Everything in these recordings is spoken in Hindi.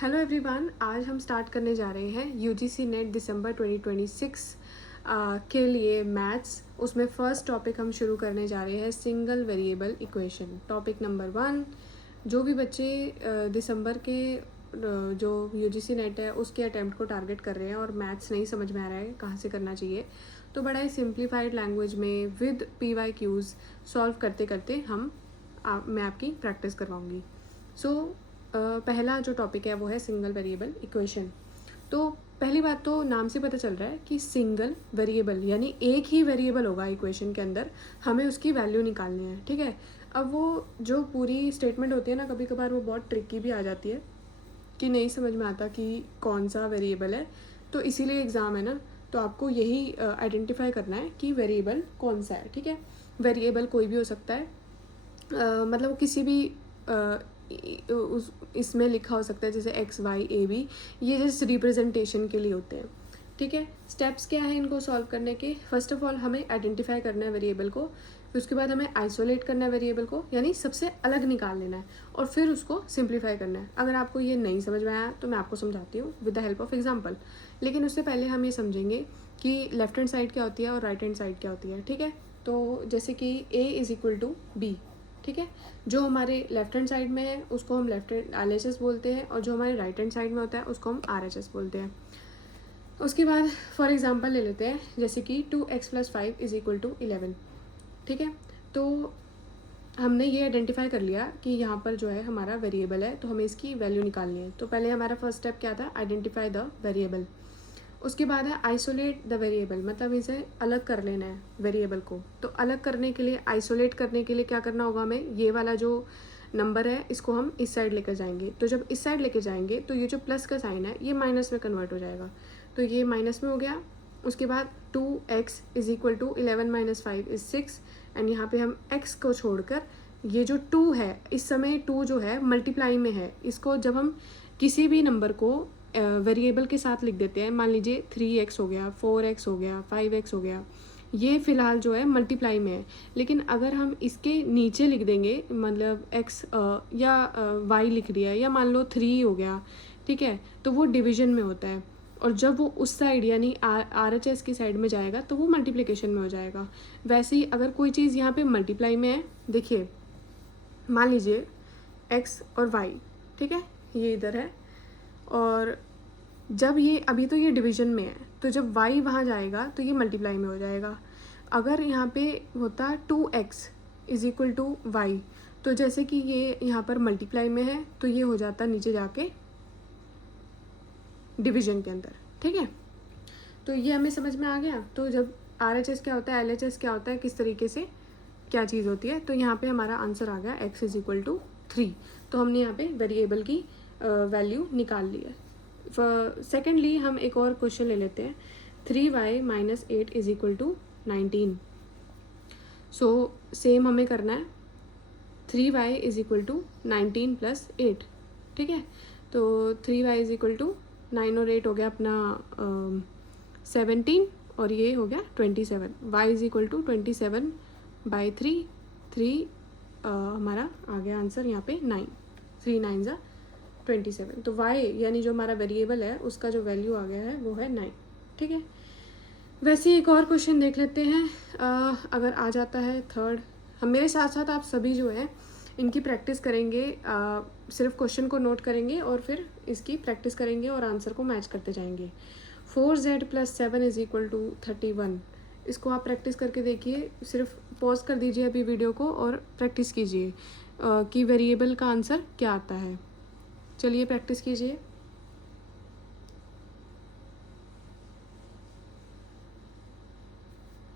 हेलो एवरीवन, आज हम स्टार्ट करने जा रहे हैं यूजीसी नेट दिसंबर 2026 के लिए मैथ्स। उसमें फ़र्स्ट टॉपिक हम शुरू करने जा रहे हैं single variable equation. Topic number 1। जो भी बच्चे दिसंबर के जो यूजीसी नेट है उसके अटैम्प्ट को टारगेट कर रहे हैं और मैथ्स नहीं समझ में आ रहा है कहाँ से करना चाहिए, तो बड़ा ही सिंप्लीफाइड लैंग्वेज में विद PYQs सॉल्व करते करते मैं आपकी प्रैक्टिस करवाऊँगी। पहला जो टॉपिक है वो है सिंगल वेरिएबल इक्वेशन। तो पहली बात तो नाम से पता चल रहा है कि सिंगल वेरिएबल यानी एक ही वेरिएबल होगा इक्वेशन के अंदर, हमें उसकी वैल्यू निकालनी है। ठीक है, अब वो जो पूरी स्टेटमेंट होती है ना, कभी कभार वो बहुत ट्रिकी भी आ जाती है कि नहीं समझ में आता कि कौन सा वेरिएबल है। तो इसीलिए एग्ज़ाम है ना, तो आपको यही आइडेंटिफाई करना है कि वेरिएबल कौन सा है। ठीक है, वेरिएबल कोई भी हो सकता है, मतलब किसी भी इसमें लिखा हो सकता है, जैसे XYAB, ये जैसे रिप्रेजेंटेशन के लिए होते हैं। ठीक है, स्टेप्स क्या है इनको सॉल्व करने के? फर्स्ट ऑफ ऑल हमें आइडेंटिफाई करना है वेरिएबल को, फिर उसके बाद हमें आइसोलेट करना है वेरिएबल को, यानी सबसे अलग निकाल लेना है, और फिर उसको सिंप्लीफाई करना है। अगर आपको ये नहीं समझ में आया तो मैं आपको समझाती हूँ with the help of example, लेकिन उससे पहले हम ये समझेंगे कि लेफ्ट हैंड साइड क्या होती है और राइट हैंड साइड क्या होती है। ठीक है, तो जैसे कि A = B। ठीक है, जो हमारे लेफ्ट हैंड साइड में है उसको हम लेफ्ट हैंड LHS बोलते हैं, और जो हमारे राइट हैंड साइड में होता है उसको हम RHS बोलते हैं। उसके बाद फॉर एग्जांपल ले लेते हैं, जैसे कि 2x + 5 = 11। ठीक है, तो हमने ये आइडेंटिफाई कर लिया कि यहाँ पर जो है हमारा वेरिएबल है, तो हमें इसकी वैल्यू निकालनी है। तो पहले हमारा फर्स्ट स्टेप क्या था? Identify the variable. उसके बाद है आइसोलेट द वेरिएबल, मतलब इसे अलग कर लेना है वेरिएबल को। तो अलग करने के लिए, आइसोलेट करने के लिए क्या करना होगा हमें? ये वाला जो नंबर है इसको हम इस साइड लेकर जाएंगे। तो जब इस साइड लेके जाएंगे तो ये जो प्लस का साइन है ये माइनस में कन्वर्ट हो जाएगा, तो ये माइनस में हो गया। उसके बाद 2x = 11 - 5 = 6, एंड यहाँ पे हम x को छोड़कर ये जो 2 है, इस समय 2 जो है मल्टीप्लाई में है, इसको जब हम किसी भी नंबर को वेरिएबल के साथ लिख देते हैं, मान लीजिए 3x हो गया, 4x हो गया, 5x हो गया, ये फ़िलहाल जो है मल्टीप्लाई में है। लेकिन अगर हम इसके नीचे लिख देंगे, मतलब x या y लिख दिया, या मान लो 3 हो गया, ठीक है, तो वो डिवीजन में होता है, और जब वो उस साइड यानी RHS की साइड में जाएगा तो वो मल्टीप्लिकेशन में हो जाएगा। वैसे ही अगर कोई चीज़ यहाँ पे मल्टीप्लाई में है, देखिए मान लीजिए x और y, ठीक है, ये इधर है, और जब ये अभी तो ये डिवीजन में है, तो जब y वहाँ जाएगा तो ये मल्टीप्लाई में हो जाएगा। अगर यहाँ पे होता 2x = y, तो जैसे कि ये यहाँ पर मल्टीप्लाई में है तो ये हो जाता नीचे जाके डिवीजन के अंदर। ठीक है, तो ये हमें समझ में आ गया। तो जब RHS क्या होता है, LHS क्या होता है, किस तरीके से क्या चीज़ होती है, तो यहाँ पे हमारा आंसर आ गया x = 3। तो हमने यहाँ पे वेरिएबल की वैल्यू निकाल ली है। सेकेंडली हम एक और क्वेश्चन ले लेते हैं, 3y - 8 = 19। सो सेम हमें करना है 3y = 19 + 8। ठीक है, तो 3y = 9 और 8 हो गया अपना 17, और ये हो गया 27। y = 27/3, 3 हमारा आ गया आंसर यहाँ पे 9, 3 9 = 27। तो y यानी जो हमारा वेरिएबल है उसका जो वैल्यू आ गया है वो है 9। ठीक है, वैसे एक और क्वेश्चन देख लेते हैं, अगर आ जाता है थर्ड। हम मेरे साथ साथ आप सभी जो है इनकी प्रैक्टिस करेंगे, सिर्फ क्वेश्चन को नोट करेंगे और फिर इसकी प्रैक्टिस करेंगे और आंसर को मैच करते जाएंगे। 4z + 7 = 31। इसको आप प्रैक्टिस करके देखिए, सिर्फ पॉज कर दीजिए अभी वीडियो को और प्रैक्टिस कीजिए कि वेरिएबल का आंसर क्या आता है। चलिए प्रैक्टिस कीजिए।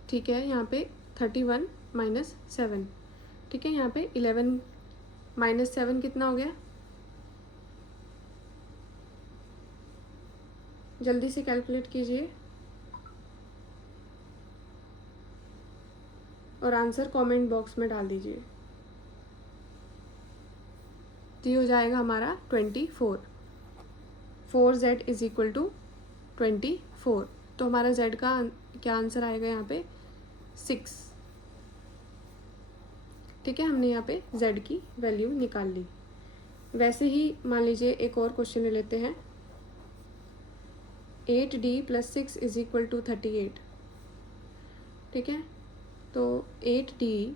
ठीक है, यहाँ पे 31 - 7, ठीक है, यहाँ पे 11 - 7 कितना हो गया? जल्दी से कैलकुलेट कीजिए और आंसर कमेंट बॉक्स में डाल दीजिए। तो ये हो जाएगा हमारा 24। 4z = 24। तो हमारा z का क्या आंसर आएगा यहाँ पे? 6। ठीक है, हमने यहाँ पे z की वैल्यू निकाल ली। वैसे ही मान लीजिए एक और क्वेश्चन ले लेते हैं, 8d + 6 = 38, ठीक है। तो 8d,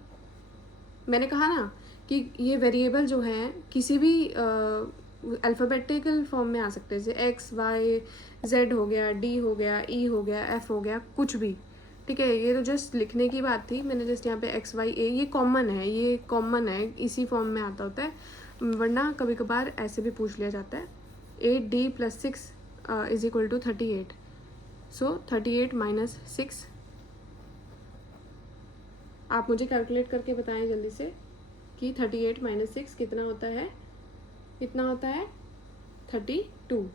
मैंने कहा ना कि ये वेरिएबल जो हैं किसी भी अल्फ़ाबेटिकल फॉर्म में आ सकते हैं, जैसे एक्स वाई जेड हो गया, डी हो गया, ई हो गया, एफ हो गया, कुछ भी, ठीक है। ये तो जस्ट लिखने की बात थी, मैंने जस्ट यहाँ पे एक्स वाई ए, ये कॉमन है, इसी फॉर्म में आता होता है, वरना कभी कभार ऐसे भी पूछ लिया जाता है। 8d + 6 = 38, सो 38 - 6, आप मुझे कैलकुलेट करके बताएं जल्दी से कि 38 - 6 कितना होता है, कितना होता है 32।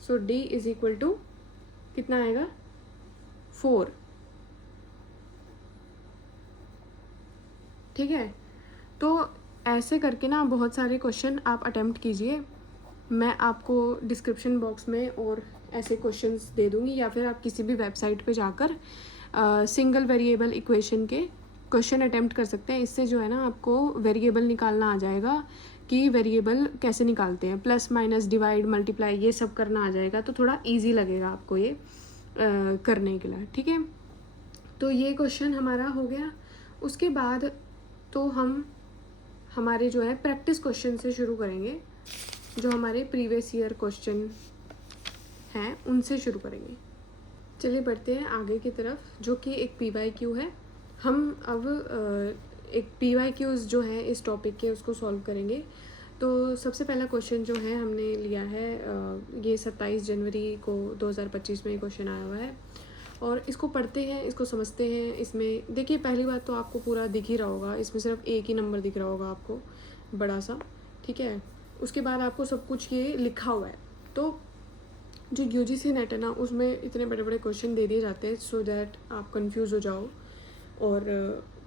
सो d = कितना आएगा 4, ठीक है। तो ऐसे करके ना बहुत सारे क्वेश्चन आप अटेम्प्ट कीजिए, मैं आपको डिस्क्रिप्शन बॉक्स में और ऐसे क्वेश्चंस दे दूँगी, या फिर आप किसी भी वेबसाइट पे जाकर सिंगल वेरिएबल इक्वेशन के क्वेश्चन अटेम्प्ट कर सकते हैं। इससे जो है ना आपको वेरिएबल निकालना आ जाएगा कि वेरिएबल कैसे निकालते हैं, प्लस माइनस डिवाइड मल्टीप्लाई ये सब करना आ जाएगा, तो थोड़ा इजी लगेगा आपको ये करने के लिए, ठीक है। तो ये क्वेश्चन हमारा हो गया। उसके बाद तो हम हमारे जो है प्रैक्टिस क्वेश्चन से शुरू करेंगे, जो हमारे प्रीवियस ईयर क्वेश्चन हैं उनसे शुरू करेंगे। चलिए बढ़ते हैं आगे की तरफ, जो कि एक PYQ है। हम अब एक PYQs जो है इस टॉपिक के उसको सॉल्व करेंगे। तो सबसे पहला क्वेश्चन जो है हमने लिया है, ये 27 जनवरी को 2025 में क्वेश्चन आया हुआ है, और इसको पढ़ते हैं, इसको समझते हैं। इसमें देखिए पहली बात तो आपको पूरा दिख ही रहा होगा, इसमें सिर्फ एक ही नंबर दिख रहा होगा आपको बड़ा सा, ठीक है। उसके बाद आपको सब कुछ ये लिखा हुआ है। तो जो UGC नेट है ना, उसमें इतने बड़े बड़े क्वेश्चन दे दिए जाते हैं सो दैट आप कंफ्यूज हो जाओ, और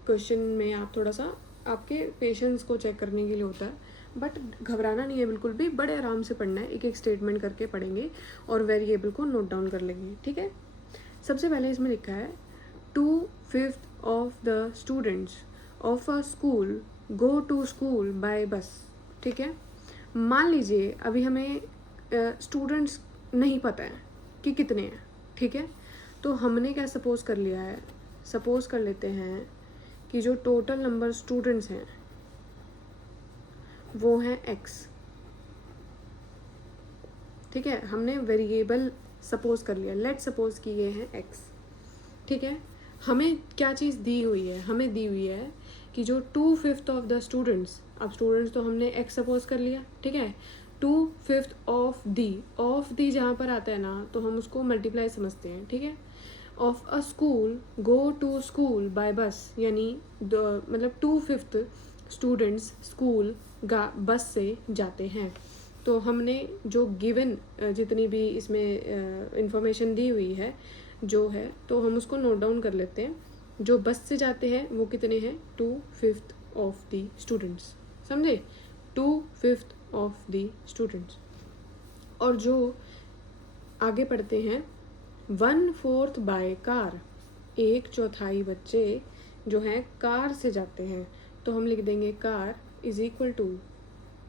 क्वेश्चन में आप थोड़ा सा आपके पेशेंस को चेक करने के लिए होता है। बट घबराना नहीं है बिल्कुल भी, बड़े आराम से पढ़ना है, एक एक स्टेटमेंट करके पढ़ेंगे और वेरिएबल को नोट डाउन कर लेंगे, ठीक है। सबसे पहले इसमें लिखा है 2/5 of the students of a school go to school by bus, ठीक है। मान लीजिए अभी हमें स्टूडेंट्स नहीं पता है कि कितने हैं, ठीक है। तो हमने क्या सपोज कर लिया है, सपोज कर लेते हैं कि जो टोटल नंबर स्टूडेंट्स हैं वो हैं x, ठीक है। हमने वेरिएबल सपोज कर लिया, लेट सपोज कि ये हैं x, ठीक है। हमें क्या चीज़ दी हुई है, हमें दी हुई है कि जो 2/5 ऑफ द स्टूडेंट्स, अब स्टूडेंट्स तो हमने x सपोज कर लिया, ठीक है। 2/5 ऑफ दी जहाँ पर आता है ना, तो हम उसको मल्टीप्लाई समझते हैं, ठीक है। Of a school go to school by bus, यानी मतलब 2/5 स्टूडेंट्स स्कूल बस से जाते हैं। तो हमने जो गिवन जितनी भी इसमें इंफॉर्मेशन दी हुई है जो है, तो हम उसको नोट डाउन कर लेते हैं। जो बस से जाते हैं वो कितने हैं, 2/5 ऑफ दी स्टूडेंट्स, समझे, 2/5 ऑफ दी स्टूडेंट्स। और जो आगे पढ़ते हैं 1/4 बाय कार, 1/4 बच्चे जो हैं कार से जाते हैं, तो हम लिख देंगे कार =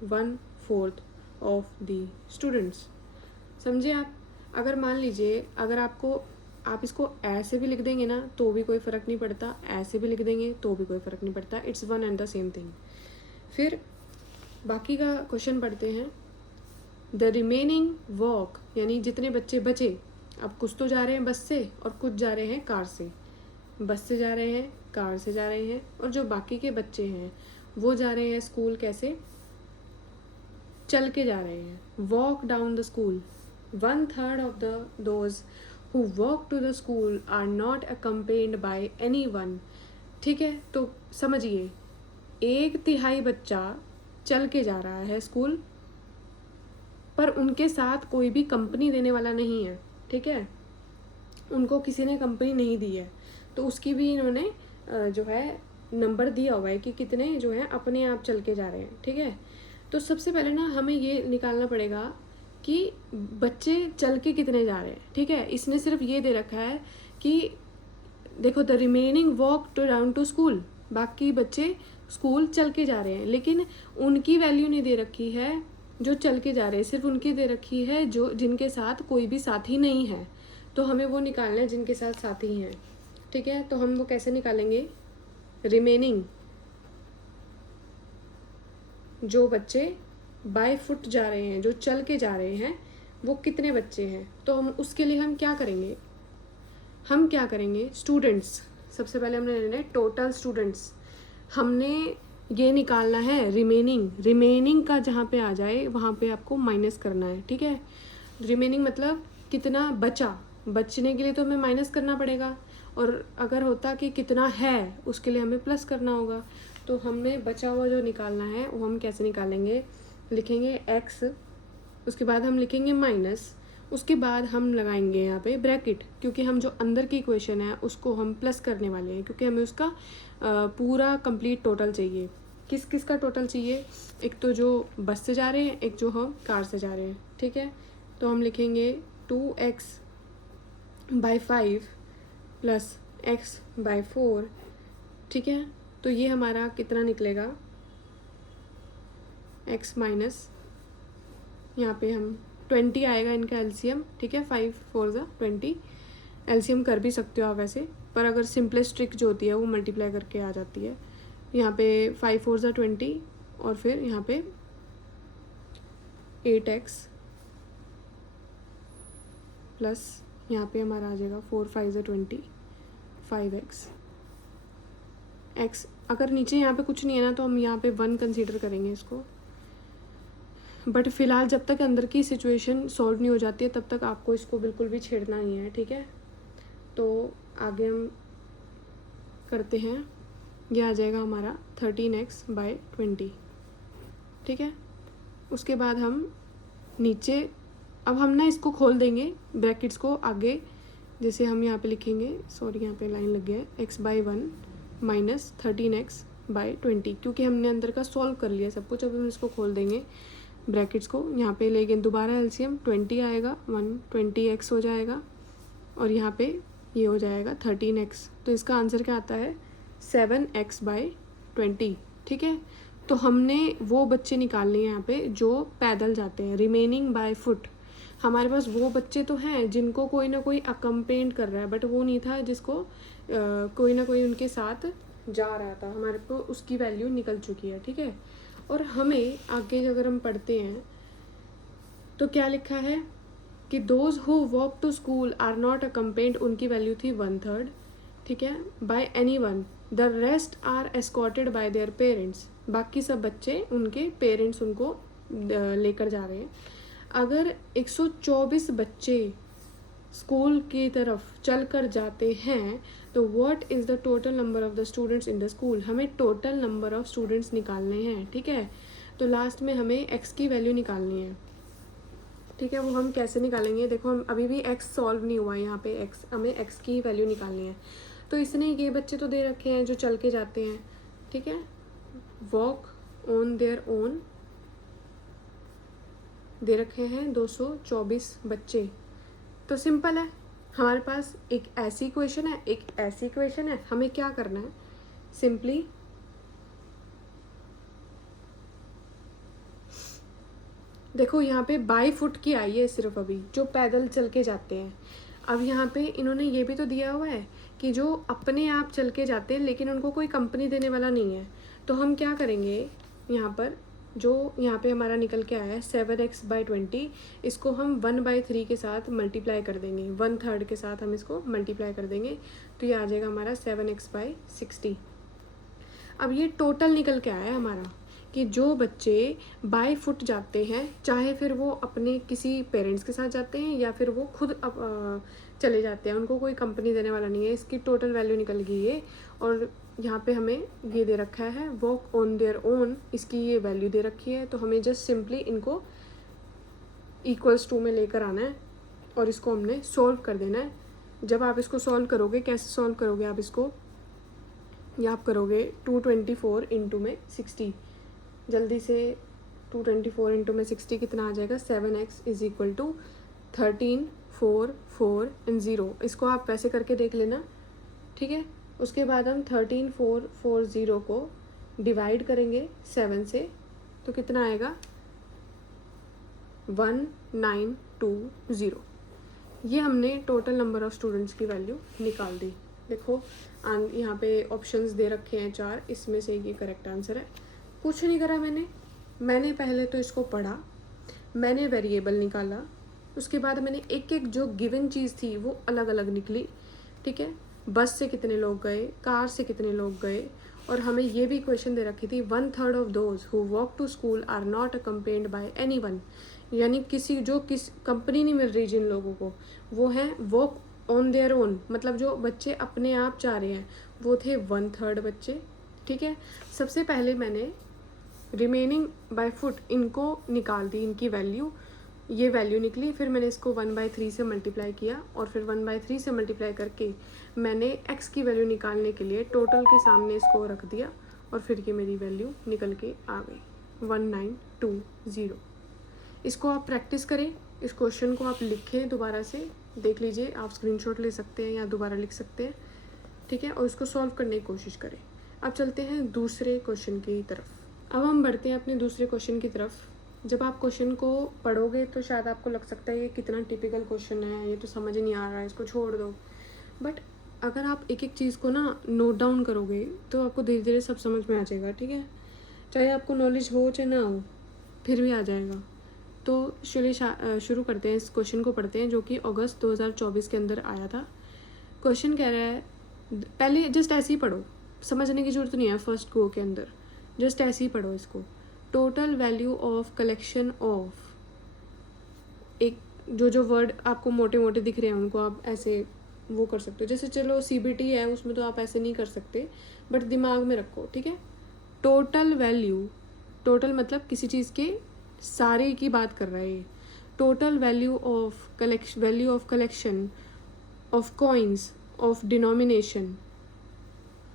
1/4 ऑफ दी स्टूडेंट्स, समझे आप। अगर मान लीजिए अगर आप इसको ऐसे भी लिख देंगे ना तो भी कोई फ़र्क नहीं पड़ता, ऐसे भी लिख देंगे तो भी कोई फ़र्क नहीं पड़ता, it's one and the same thing. फिर बाकी का क्वेश्चन पढ़ते हैं। द रिमेनिंग वॉक, यानी जितने बच्चे बचे, अब कुछ तो जा रहे हैं बस से और कुछ जा रहे हैं कार से, बस से जा रहे हैं, कार से जा रहे हैं, और जो बाकी के बच्चे हैं वो जा रहे हैं स्कूल कैसे, चल के जा रहे हैं, walk down the school. 1/3 of those who walk to the school are not accompanied by anyone, ठीक है। तो समझिए 1/3 बच्चा चल के जा रहा है स्कूल, पर उनके साथ कोई भी कंपनी देने वाला नहीं है, ठीक है। उनको किसी ने कंपनी नहीं दी है, तो उसकी भी इन्होंने जो है नंबर दिया हुआ है कि कितने जो है अपने आप चल के जा रहे हैं, ठीक है। तो सबसे पहले ना हमें ये निकालना पड़ेगा कि बच्चे चल के कितने जा रहे हैं, ठीक है। इसने सिर्फ ये दे रखा है कि देखो the remaining walk to down to school, बाकी बच्चे स्कूल चल के जा रहे हैं, लेकिन उनकी वैल्यू नहीं दे रखी है जो चल के जा रहे हैं, सिर्फ उनकी दे रखी है जो जिनके साथ कोई भी साथी नहीं है। तो हमें वो निकालना है जिनके साथ साथी हैं, ठीक है। तो हम वो कैसे निकालेंगे, रिमेनिंग जो बच्चे बाय फुट जा रहे हैं, जो चल के जा रहे हैं, वो कितने बच्चे हैं। तो हम उसके लिए हम क्या करेंगे, स्टूडेंट्स। सबसे पहले हमने लेना है टोटल स्टूडेंट्स। हमने ये निकालना है रिमेनिंग का जहाँ पे आ जाए वहाँ पे आपको माइनस करना है, ठीक है। रिमेनिंग मतलब कितना बचने के लिए तो हमें माइनस करना पड़ेगा, और अगर होता कि कितना है उसके लिए हमें प्लस करना होगा। तो हमें बचा हुआ जो निकालना है वो हम कैसे निकालेंगे, लिखेंगे x, उसके बाद हम लिखेंगे माइनस, उसके बाद हम लगाएंगे यहाँ पे ब्रैकेट, क्योंकि हम जो अंदर की इक्वेशन है उसको हम प्लस करने वाले हैं, क्योंकि हमें उसका पूरा कंप्लीट टोटल चाहिए। किस किस का टोटल चाहिए, एक तो जो बस से जा रहे हैं, एक जो हम कार से जा रहे हैं, ठीक है। तो हम लिखेंगे 2x/5 प्लस x/4, ठीक है। तो ये हमारा कितना निकलेगा, x माइनस यहाँ पे हम 20 आएगा इनका एलसीएम, ठीक है। 5 4 ज़ा 20, एलसीएम कर भी सकते हो आप वैसे, पर अगर सिंपलेस्ट ट्रिक जो होती है वो मल्टीप्लाई करके आ जाती है। यहाँ पे 5 4 ज़ा 20 और फिर यहाँ पे 8x प्लस यहाँ पे हमारा आ जाएगा 4 5 ज़ा 20 5x। x अगर नीचे यहाँ पे कुछ नहीं है ना तो हम यहाँ पे 1 कंसीडर करेंगे इसको, बट फिलहाल जब तक अंदर की सिचुएशन सॉल्व नहीं हो जाती है तब तक आपको इसको बिल्कुल भी छेड़ना नहीं है, ठीक है। तो आगे हम करते हैं, ये आ जाएगा हमारा 13x/20, ठीक है। उसके बाद हम नीचे अब हम ना इसको खोल देंगे ब्रैकेट्स को आगे, जैसे हम यहाँ पे लिखेंगे, सॉरी यहाँ पे लाइन लग गया है, x/1 माइनस 13x/20, क्योंकि हमने अंदर का सॉल्व कर लिया सब कुछ। अब हम इसको खोल देंगे ब्रैकेट्स को, यहाँ पे लेंगे दोबारा एलसीएम, 20 आएगा, 120x हो जाएगा, और यहाँ पे ये हो जाएगा 13x। तो इसका आंसर क्या आता है, 7x/20, ठीक है। तो हमने वो बच्चे निकालने हैं यहाँ पे जो पैदल जाते हैं, रिमेनिंग बाय फुट। हमारे पास वो बच्चे तो हैं जिनको कोई ना कोई अकम्पेंड कर रहा है, बट वो नहीं था जिसको कोई ना कोई उनके साथ जा रहा था, हमारे को उसकी वैल्यू निकल चुकी है, ठीक है। और हमें आगे अगर हम पढ़ते हैं तो क्या लिखा है कि those who walk to school are not accompanied, उनकी वैल्यू थी 1/3, ठीक है, by any one, the rest are escorted by their parents. बाकी सब बच्चे उनके पेरेंट्स उनको लेकर जा रहे हैं। अगर 124 बच्चे स्कूल की तरफ चल कर जाते हैं तो what is the total number of the students in the school. हमें टोटल नंबर ऑफ़ स्टूडेंट्स निकालने हैं, ठीक है। तो लास्ट में हमें x की वैल्यू निकालनी है, ठीक है। वो हम कैसे निकालेंगे, देखो हम अभी भी x सॉल्व नहीं हुआ है, यहाँ पे x, हमें x की वैल्यू निकालनी है। तो इसने ये बच्चे तो दे रखे हैं जो चल के जाते हैं, ठीक है, walk on their own they रखे हैं 224 बच्चे। तो सिंपल है, हमारे पास एक ऐसी इक्वेशन है, एक ऐसी इक्वेशन है। हमें क्या करना है, सिंपली देखो यहाँ पे बाई फुट की आई है सिर्फ अभी, जो पैदल चल के जाते हैं। अब यहाँ पे इन्होंने ये भी तो दिया हुआ है कि जो अपने आप चल के जाते हैं लेकिन उनको कोई कंपनी देने वाला नहीं है। तो हम क्या करेंगे, यहाँ पर जो यहाँ पे हमारा निकल के आया है 7x/20, इसको हम 1/3 के साथ मल्टीप्लाई कर देंगे, 1/3 के साथ हम इसको मल्टीप्लाई कर देंगे, तो ये आ जाएगा हमारा 7x/60। अब ये टोटल निकल के आया है हमारा कि जो बच्चे बाय फुट जाते हैं, चाहे फिर वो अपने किसी पेरेंट्स के साथ जाते हैं या फिर वो खुद चले जाते हैं, उनको कोई कंपनी देने वाला नहीं है, इसकी टोटल वैल्यू निकल गई है। और यहाँ पे हमें ये दे रखा है वॉक ऑन देयर ओन, इसकी ये वैल्यू दे रखी है। तो हमें जस्ट सिंपली इनको =2 में लेकर आना है और इसको हमने सॉल्व कर देना है। जब आप इसको सॉल्व करोगे, कैसे सॉल्व करोगे आप इसको, या आप करोगे 224 इंटू में 60, जल्दी से 224 इंटू में 60 कितना आ जाएगा, 7x = 13 4 4 and 0। इसको आप वैसे करके देख लेना, ठीक है। उसके बाद हम 13 4 4 0 को डिवाइड करेंगे 7 से तो कितना आएगा 1920। ये हमने टोटल नंबर ऑफ़ स्टूडेंट्स की वैल्यू निकाल दी। देखो यहाँ पे ऑप्शंस दे रखे हैं 4, इसमें से ये करेक्ट आंसर है। कुछ नहीं करा मैंने पहले तो इसको पढ़ा, मैंने वेरिएबल निकाला, उसके बाद मैंने एक एक जो गिवन चीज़ थी वो अलग अलग निकली, ठीक है। बस से कितने लोग गए, कार से कितने लोग गए, और हमें ये भी क्वेश्चन दे रखी थी 1/3 of those who walk to school are not accompanied by anyone, यानी किसी कंपनी नहीं मिल रही जिन लोगों को, वो हैं वॉक ऑन देयर ओन, मतलब जो बच्चे अपने आप जा रहे हैं वो थे 1/3 बच्चे, ठीक है। सबसे पहले मैंने रिमेनिंग बाय फुट इनको निकाल दी, इनकी वैल्यू, ये वैल्यू निकली। फिर मैंने इसको 1/3 से मल्टीप्लाई किया और फिर 1/3 से मल्टीप्लाई करके मैंने x की वैल्यू निकालने के लिए टोटल के सामने इसको रख दिया और फिर ये मेरी वैल्यू निकल के आ गई 1920। इसको आप प्रैक्टिस करें, इस क्वेश्चन को आप लिखें, दोबारा से देख लीजिए, आप स्क्रीनशॉट ले सकते हैं या दोबारा लिख सकते हैं, ठीक है, और इसको सॉल्व करने की कोशिश करें। अब चलते हैं दूसरे क्वेश्चन की तरफ। अब हम बढ़ते हैं अपने दूसरे क्वेश्चन की तरफ। जब आप क्वेश्चन को पढ़ोगे तो शायद आपको लग सकता है ये कितना टिपिकल क्वेश्चन है, ये तो समझ नहीं आ रहा है, इसको छोड़ दो। बट अगर आप एक एक चीज़ को ना नोट डाउन करोगे तो आपको धीरे धीरे सब समझ में आ जाएगा, ठीक है। चाहे आपको नॉलेज हो चाहे ना हो, फिर भी आ जाएगा। तो चलिए शुरू करते हैं, इस क्वेश्चन को पढ़ते हैं जो कि अगस्त 2024 के अंदर आया था। क्वेश्चन कह रहा है, पहले जस्ट ऐसे ही पढ़ो, समझने की जरूरत नहीं है फर्स्ट गो के अंदर, जस्ट ऐसे ही पढ़ो इसको। Total value of collection of, एक जो वर्ड आपको मोटे मोटे दिख रहे हैं उनको आप ऐसे वो कर सकते हो, जैसे चलो CBT है उसमें तो आप ऐसे नहीं कर सकते, बट दिमाग में रखो, ठीक है। टोटल वैल्यू, टोटल मतलब किसी चीज़ के सारे की बात कर रहा है ये। Total value of collection of coins of denomination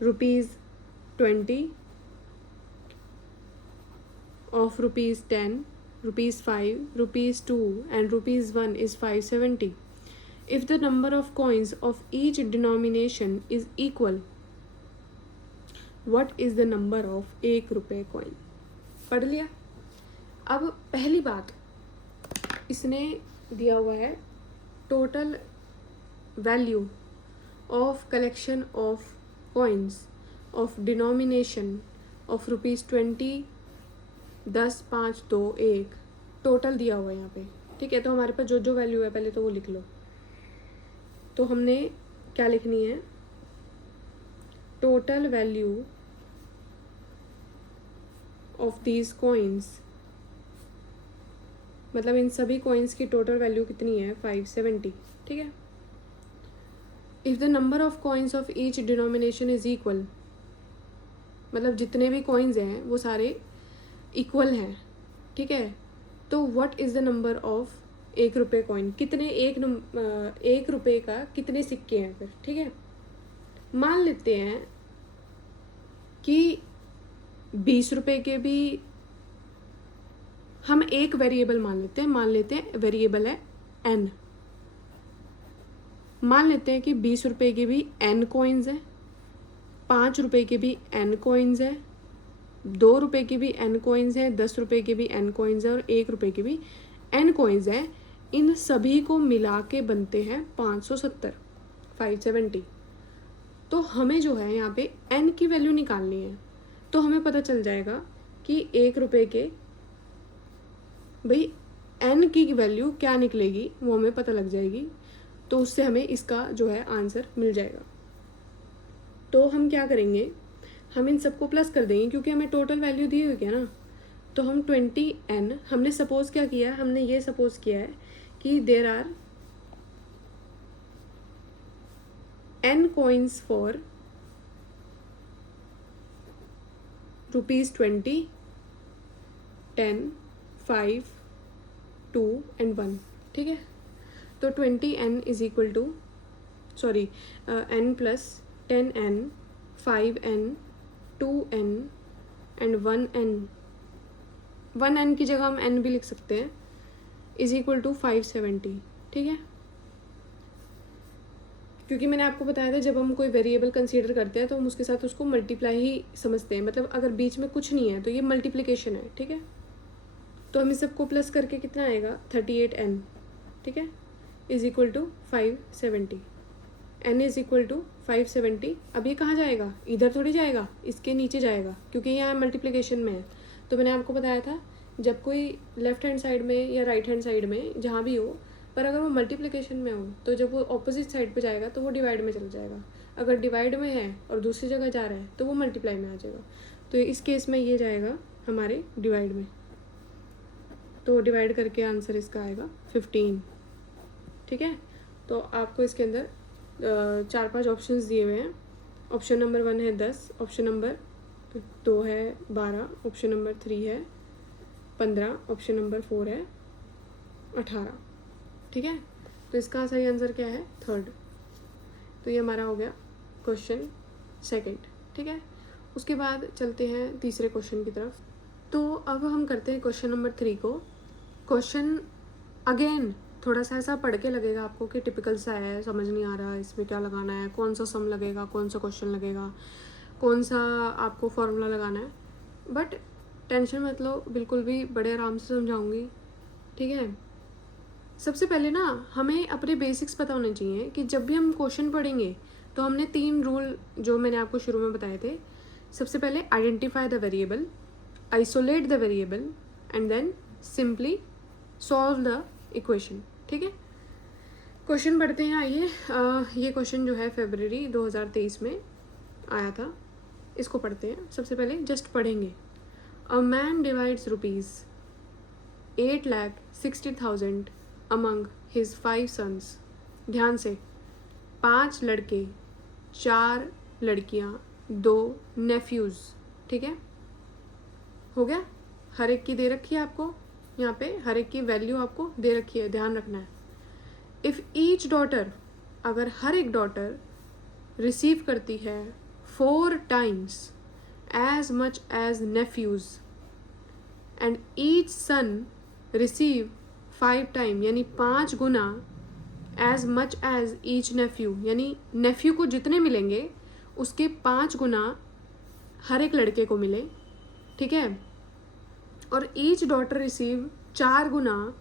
₹20, of ₹10, ₹5, ₹2 and ₹1 is 570. If the number of coins of each denomination is equal, what is the number of ₹1 coin? पढ़ लिया। अब पहली बात इसने दिया हुआ है total value of collection of coins of denomination of ₹20, 10, 5, 2, 1 total दिया हुआ है यहाँ पे, ठीक है। तो हमारे पास जो वैल्यू है पहले तो वो लिख लो। तो हमने क्या लिखनी है, total value of these coins, मतलब इन सभी कॉइन्स की टोटल वैल्यू कितनी है 570, ठीक है। If the number of coins of each denomination is equal, मतलब जितने भी कॉइन्स हैं वो सारे इक्वल हैं, ठीक है। तो what is the number of ₹1 coin, कितने ₹1 का कितने सिक्के हैं फिर, ठीक है। मान लेते हैं कि ₹20 के भी हम एक वेरिएबल मान लेते हैं वेरिएबल है n। मान लेते हैं कि ₹20 के भी n कॉइन्स हैं, ₹5 के भी n कॉइन्स हैं, ₹2 के भी n कॉइन्स हैं, ₹10 के भी n कॉइन्स हैं और ₹1 के भी n कॉइन्स हैं। इन सभी को मिला के बनते हैं 570। तो हमें जो है यहाँ पे n की वैल्यू निकालनी है। तो हमें पता चल जाएगा कि ₹1 के भाई n की वैल्यू क्या निकलेगी वो हमें पता लग जाएगी। तो उससे हमें इसका जो है आंसर मिल जाएगा। तो हम क्या करेंगे, हम इन सबको प्लस कर देंगे क्योंकि हमें टोटल वैल्यू दी हुई है ना। तो हम 20n, हमने सपोज क्या किया है, हमने ये सपोज किया है कि there are n coins for ₹20, 10, 5, 2 and 1, ठीक है। तो 20n is equal to n plus 10n, 5n, 2n and 1n की जगह हम n भी लिख सकते हैं, इज इक्वल टू 570, ठीक है। क्योंकि मैंने आपको बताया था जब हम कोई वेरिएबल कंसीडर करते हैं तो हम उसके साथ उसको मल्टीप्लाई ही समझते हैं, मतलब अगर बीच में कुछ नहीं है तो ये मल्टीप्लिकेशन है, ठीक है। तो हम इस सबको प्लस करके कितना आएगा 38n, ठीक है, is equal to 570, n is equal to 570। अब ये कहाँ जाएगा, इधर थोड़ी जाएगा, इसके नीचे जाएगा क्योंकि यहाँ मल्टीप्लिकेशन में है। तो मैंने आपको बताया था जब कोई लेफ्ट हैंड साइड में या राइट हैंड साइड में जहाँ भी हो, पर अगर वो मल्टीप्लिकेशन में हो तो जब वो ऑपोजिट साइड पे जाएगा तो वो डिवाइड में चला जाएगा। अगर डिवाइड में है और दूसरी जगह जा रहा है तो वो मल्टीप्लाई में आ जाएगा। तो इस केस में ये जाएगा हमारे डिवाइड में, तो डिवाइड करके आंसर इसका आएगा 15, ठीक है। तो आपको इसके अंदर 4-5 ऑप्शंस दिए हुए हैं। ऑप्शन नंबर 1 है 10, ऑप्शन नंबर 2 है 12, ऑप्शन नंबर 3 है 15, ऑप्शन नंबर 4 है 18, ठीक है। तो इसका सही आंसर क्या है, 3rd। तो ये हमारा हो गया क्वेश्चन 2, ठीक है। उसके बाद चलते हैं तीसरे क्वेश्चन की तरफ। तो अब हम करते हैं क्वेश्चन नंबर 3 को। क्वेश्चन अगेन थोड़ा सा ऐसा पढ़ के लगेगा आपको कि टिपिकल सा है, समझ नहीं आ रहा इसमें क्या लगाना है, कौन सा सम लगेगा, कौन सा क्वेश्चन लगेगा, कौन सा आपको फॉर्मूला लगाना है। बट टेंशन मत लो, बिल्कुल भी बड़े आराम से समझाऊंगी, ठीक है। सबसे पहले ना हमें अपने बेसिक्स पता होने चाहिए कि जब भी हम क्वेश्चन पढ़ेंगे तो हमने 3 रूल जो मैंने आपको शुरू में बताए थे। सबसे पहले identify the variable, isolate the variable and then simply solve the equation, ठीक है। क्वेश्चन पढ़ते हैं, आइए। ये क्वेश्चन जो है फरवरी 2023 में आया था, इसको पढ़ते हैं। सबसे पहले जस्ट पढ़ेंगे। A man divides ₹8,60,000 among his 5 sons. ध्यान से, 5 लड़के, 4 लड़कियां, 2 नेफ्यूज़, ठीक है। हो गया, हर एक की दे रखी है आपको, यहाँ पे हर एक की वैल्यू आपको दे रखी है, ध्यान रखना है। इफ़ ईच डॉटर, अगर हर एक डॉटर रिसीव करती है 4 times as much as nephews and each son receive 5 times, यानी 5 गुना as much as each nephew, यानी नेफ्यू को जितने मिलेंगे उसके 5 गुना हर एक लड़के को मिले, ठीक है। और ईच डॉटर रिसीव 4 गुना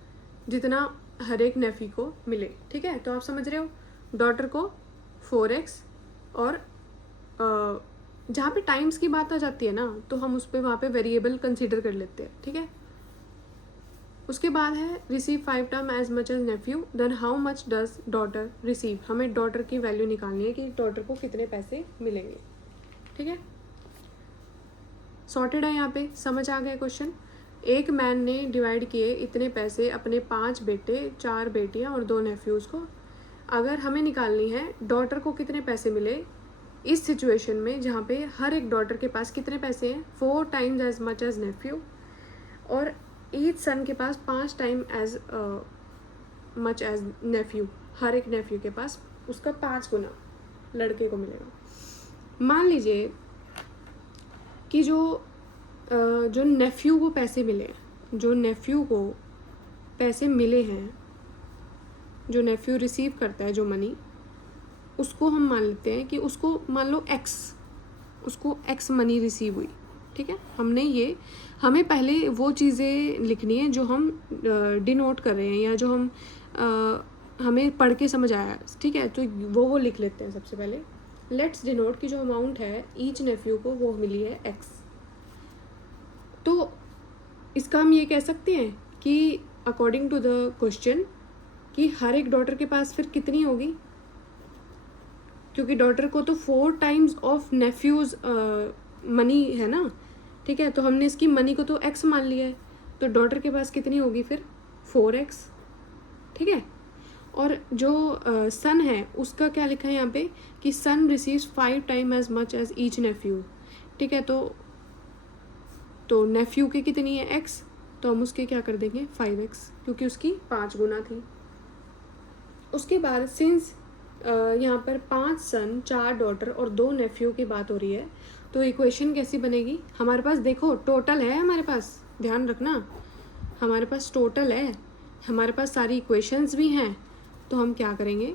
जितना हर एक नेफी को मिले, ठीक है। तो आप समझ रहे हो, डॉटर को 4x और जहाँ पे टाइम्स की बात आ जाती है ना तो हम उस पर वहाँ पे वेरिएबल कंसीडर कर लेते हैं, ठीक है। उसके बाद है receive 5 time as much as nephew, then how much does daughter receive. हमें डॉटर की वैल्यू निकालनी है कि डॉटर को कितने पैसे मिलेंगे, ठीक है। सॉर्टेड है, यहाँ पे समझ आ गया क्वेश्चन। एक मैन ने डिवाइड किए इतने पैसे अपने 5 बेटे, 4 बेटियां और 2 नेफ्यूज़ को। अगर हमें निकालनी है डॉटर को कितने पैसे मिले इस सिचुएशन में जहाँ पे हर एक डॉटर के पास कितने पैसे हैं, 4 times as much as nephew, और ईच सन के पास 5 times as much as nephew, हर एक नेफ्यू के पास उसका 5 गुना लड़के को मिलेगा। मान लीजिए कि जो नेफ्यू को पैसे मिले, जो नेफ्यू को पैसे मिले हैं, जो नेफ्यू रिसीव करता है जो मनी, उसको हम मान लेते हैं कि उसको मान लो उसको x मनी रिसीव हुई, ठीक है। हमें पहले वो चीज़ें लिखनी है जो हम डिनोट कर रहे हैं या जो हम हमें पढ़ के समझ आया, ठीक है। तो वो लिख लेते हैं सबसे पहले। लेट्स डिनोट की जो अमाउंट है ईच नेफ्यू को वो मिली है x। तो इसका हम ये कह सकते हैं कि अकॉर्डिंग टू द क्वेश्चन कि हर एक डॉटर के पास फिर कितनी होगी, क्योंकि डॉटर को तो 4 times ऑफ नेफ्यूज़ मनी है ना, ठीक है। तो हमने इसकी मनी को तो x मान लिया है, तो डॉटर के पास कितनी होगी फिर 4x, ठीक है। और जो सन है उसका क्या लिखा है यहाँ पे कि son receives 5 times as much as each nephew, ठीक है। तो नेफ्यू की कितनी है x, तो हम उसके क्या कर देंगे 5x, क्योंकि उसकी 5 गुना थी। उसके बाद सिंस यहाँ पर 5 सन, 4 डॉटर और 2 नेफ्यू की बात हो रही है, तो इक्वेशन कैसी बनेगी। हमारे पास देखो टोटल है, हमारे पास ध्यान रखना, हमारे पास टोटल है, हमारे पास सारी इक्वेशंस भी हैं। तो हम क्या करेंगे,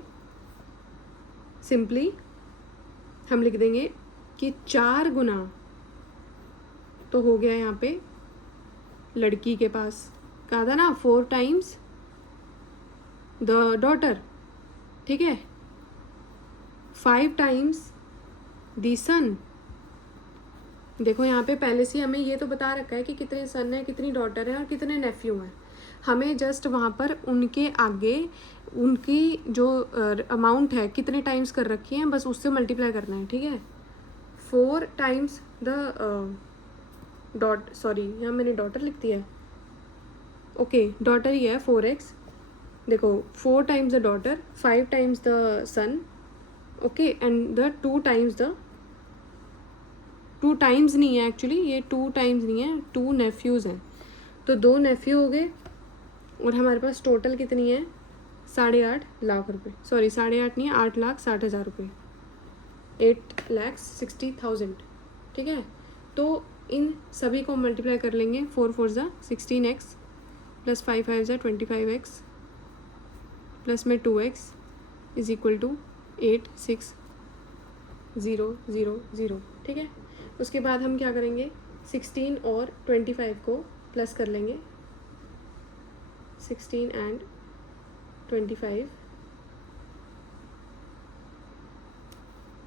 सिंपली हम लिख देंगे कि 4 गुना तो हो गया यहाँ पे लड़की के पास, कहा था ना 4 टाइम्स द डॉटर, ठीक है, 5 टाइम्स द सन। देखो यहाँ पे पहले से हमें ये तो बता रखा है कि कितने सन है, कितनी डॉटर है और कितने नेफ्यू हैं। हमें जस्ट वहाँ पर उनके आगे उनकी जो अमाउंट है कितने टाइम्स कर रखी है बस उससे मल्टीप्लाई करना है, ठीक है। 4 टाइम्स द सॉरी यहाँ मैंने डॉटर लिख दिया है, ओके डॉटर ही है 4x। देखो 4 times the daughter, 5 times the son, okay, and the 2 times the 2 times नहीं है एक्चुअली, ये 2 टाइम्स नहीं है, 2 नेफ्यूज़ हैं, तो 2 नेफ्यू हो गए और हमारे पास टोटल कितनी है 8.5 लाख रुपए, सॉरी 8.5 नहीं है, 8,60,000 रुपये, 8,60,000, ठीक है। तो इन सभी को मल्टीप्लाई कर लेंगे, 4 4 ज़ा 16x प्लस 5 5 ज़ा 25x प्लस में 2x इज इक्वल टू 8,6,0,0,0, ठीक है। उसके बाद हम क्या करेंगे, 16 और 25 को प्लस कर लेंगे, 16 and 25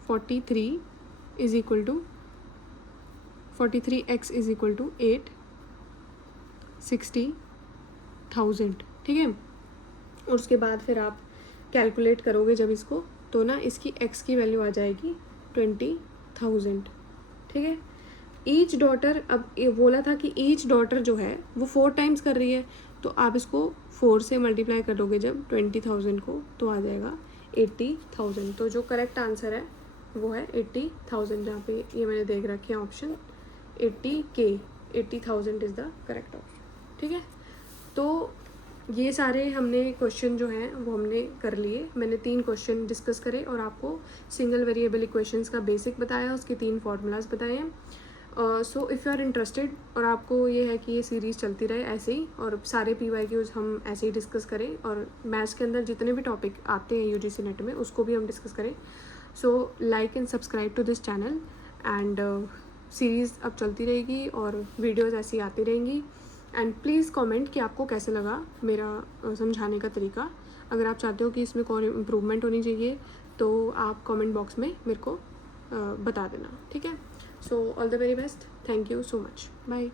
43 is equal to 43x is equal to 8,60,000, ठीक है। और उसके बाद फिर आप कैलकुलेट करोगे जब इसको, तो ना इसकी x की वैल्यू आ जाएगी 20,000, ठीक है। ईच डॉटर, अब ये बोला था कि ईच डॉटर जो है वो 4 टाइम्स कर रही है, तो आप इसको 4 से मल्टीप्लाई करोगे जब 20,000 को, तो आ जाएगा 80,000। तो जो करेक्ट आंसर है वो है 80,000, जहाँ पे ये मैंने देख रखे हैं option 80,000 is the correct option, ठीक है। तो ये सारे हमने क्वेश्चन जो हैं वो हमने कर लिए। मैंने 3 क्वेश्चन डिस्कस करे और आपको सिंगल वेरिएबल इक्वेशंस का बेसिक बताया, उसके 3 फार्मूलाज बताए हैं। So if you are interested और आपको ये है कि ये सीरीज़ चलती रहे ऐसे ही और सारे PYQs हम ऐसे ही डिस्कस करें और मैथ्स के अंदर जितने भी टॉपिक आते हैं UGC नेट में उसको भी हम डिस्कस करें, so like and subscribe to this channel and series अब चलती रहेगी और वीडियोज़ ऐसी आती रहेंगी। एंड प्लीज़ कमेंट कि आपको कैसे लगा मेरा समझाने का तरीका। अगर आप चाहते हो कि इसमें कौन इम्प्रूवमेंट होनी चाहिए तो आप कमेंट बॉक्स में मेरे को बता देना, ठीक है। So all the very best, thank you so much, bye.